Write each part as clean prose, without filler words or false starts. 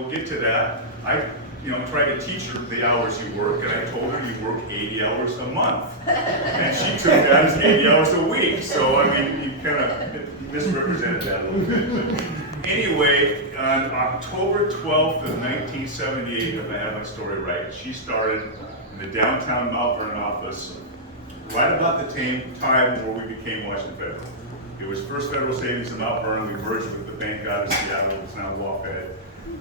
we'll get to that. I tried to teach her the hours you work, and I told her you work 80 hours a month. And she took that as 80 hours a week. So, I mean, you kind of misrepresented that a little bit. But anyway, on October 12th of 1978, if I have my story right, she started in the downtown Mount Vernon office right about the time where we became Washington Federal. It was First Federal Savings in Mount Vernon. We merged with the bank out of Seattle. It's now WaFd.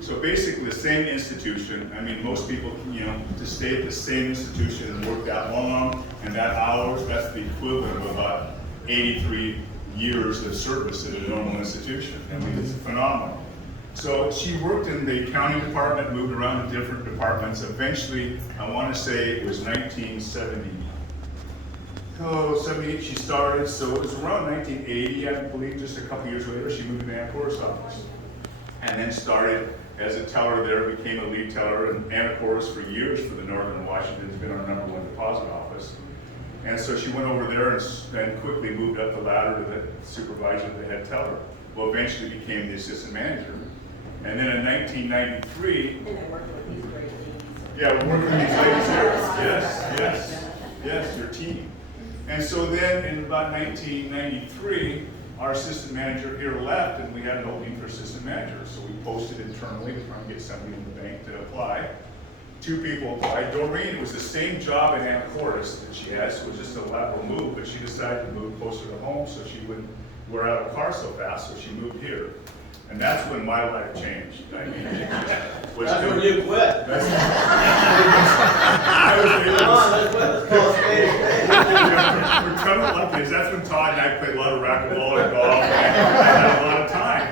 So basically the same institution. I mean, most people, to stay at the same institution and work that long and that hours, that's the equivalent of about 83 years of service at a normal institution. I mean, it's phenomenal. So she worked in the accounting department, moved around to different departments. Eventually, I want to say it was 1970. 78 she started, so it was around 1980, I believe, just a couple years later, she moved to the Anacortes office. And then started as a teller there, became a lead teller, and Anacortes for years for the Northern Washington has been our #1 deposit office. And so she went over there and quickly moved up the ladder to the supervisor, the head teller. Well, eventually became the assistant manager. And then in 1993, And I'm working with these great ladies. yeah, we're working with these ladies here. Yes, your team. And so then in about 1993, our assistant manager here left and we had an opening for assistant manager. So we posted internally to try and get somebody in the bank to apply. 2 people applied. Doreen, it was the same job in Anacortes that she had, so it was just a lateral move, but she decided to move closer to home so she wouldn't wear out a car so fast, so she moved here. And that's when my life changed. I mean, that's when you quit. I was able Come on, let's call a spade a spade. We're kind of lucky, because that's when Todd and I played a lot of racquetball and golf, and I had a lot of time.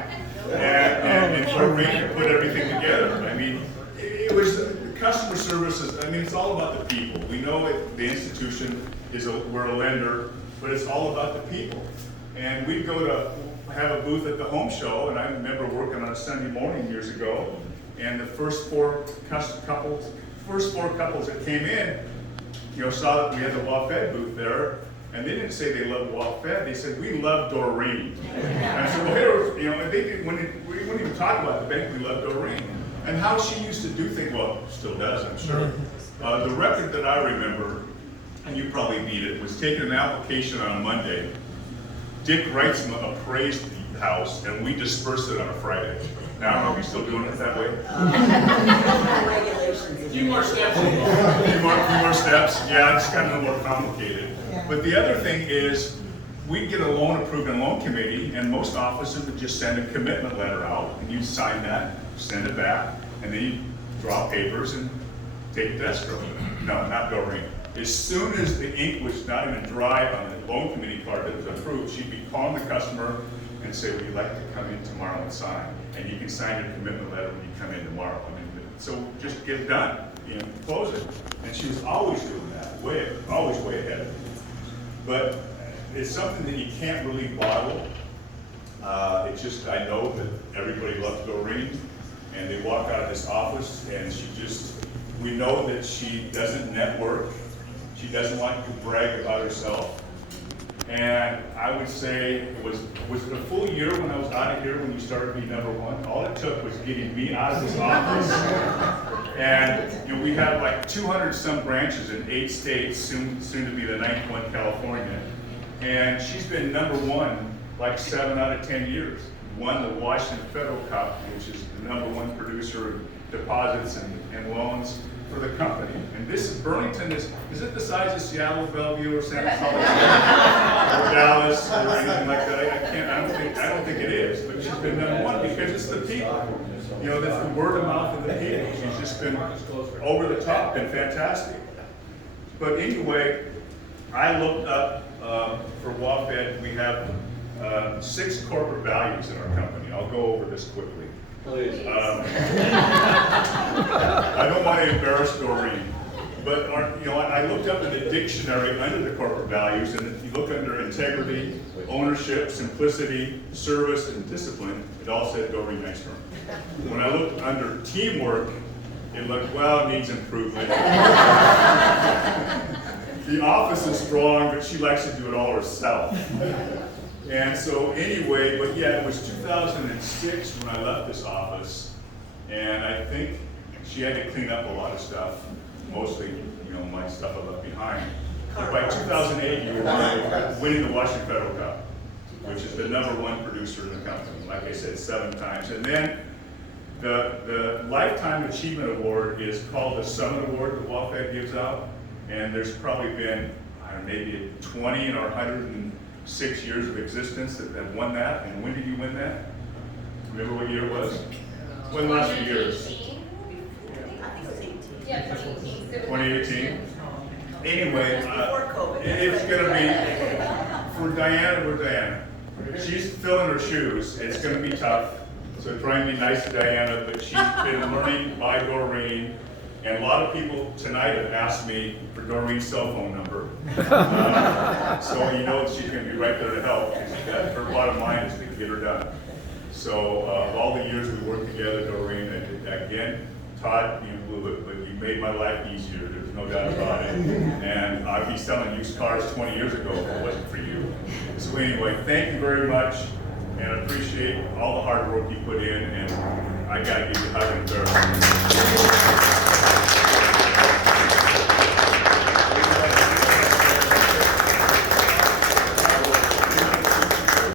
And Doreen put everything together. I mean, it was the customer services. I mean, it's all about the people. We know the institution we're a lender, but it's all about the people. And we'd go to have a booth at the home show, and I remember working on a Sunday morning years ago, and the first four couples that came in, saw that we had the WaFd booth there, and they didn't say they loved WaFd, they said, we love Doreen. And I said, well, here, they didn't, we wouldn't even talk about the bank, we love Doreen. And how she used to do things, well, still does, I'm sure. The record that I remember, and you probably beat it, was taking an application on a Monday. Dick Reitzma appraised the house, and we dispersed it on a Friday. Now, I don't know if he's still doing it that way. Regulations. A few more steps. A few more steps. Yeah, it's kind of more complicated. But the other thing is, we'd get a loan approved in loan committee, and most offices would just send a commitment letter out, and you'd sign that, send it back, and then you draw papers and take it to escrow. No, not Doreen. As soon as the ink was not even dry on the loan committee part that was approved, she'd be calling the customer and say, would you like to come in tomorrow and sign? And you can sign your commitment letter when you come in tomorrow. I mean, so just get it done, close it. And she was always doing that, always way ahead of it. But it's something that you can't really bottle. It's just, I know that everybody loves Doreen, and they walk out of this office, and we know that she doesn't network. She doesn't like to brag about herself. And I would say, was it a full year when I was out of here when you started being #1? All it took was getting me out of this office. And we have like 200 some branches in 8 states, soon to be the 9th one, California. And she's been #1 like 7 out of 10 years. Won the Washington Federal Cup, which is the #1 producer of deposits and loans for the company. And this Burlington is it the size of Seattle, Bellevue, or Santa Clara, or Dallas, or anything like that? I don't think it is, but she's been #1 because it's the people. That's the word of mouth of the people. She's just been over the top, been fantastic. But anyway, I looked up for WaFd, we have 6 corporate values in our company. I'll go over this quickly. Please. I don't want to embarrass Doreen, but I looked up in the dictionary under the corporate values, and if you look under integrity, ownership, simplicity, service, and discipline, it all said Doreen Nystrom. When I looked under teamwork, it looked, it needs improvement. The office is strong, but she likes to do it all herself. And so anyway, but yeah, it was 2006 when I left this office, And I think she had to clean up a lot of stuff, mostly, my stuff I left behind. But by 2008, you were winning the Washington Federal Cup, which is the #1 producer in the company. Like I said, 7 times. And then the Lifetime Achievement Award is called the Summit Award that WAFED gives out. And there's probably been, I don't know, maybe 20 in our 106 years of existence that have won that. And when did you win that? Remember what year it was? When the last few years? 2018? I think it was 18. Yeah, 2018. 2018? Anyway, Before COVID. it's gonna be, for Diana, we're Diana. She's filling her shoes, it's gonna be tough, so try and be nice to Diana, but she's been learning by Doreen. And a lot of people tonight have asked me for Doreen's cell phone number. So you know that she's gonna be right there to help, because her bottom line is to get her done. So, all the years we worked together, Doreen, again, Todd, you blew it, but you made my life easier, there's no doubt about it. And I'd be selling used cars 20 years ago if it wasn't for you. So anyway, thank you very much, and I appreciate all the hard work you put in, and I gotta give you a hug and a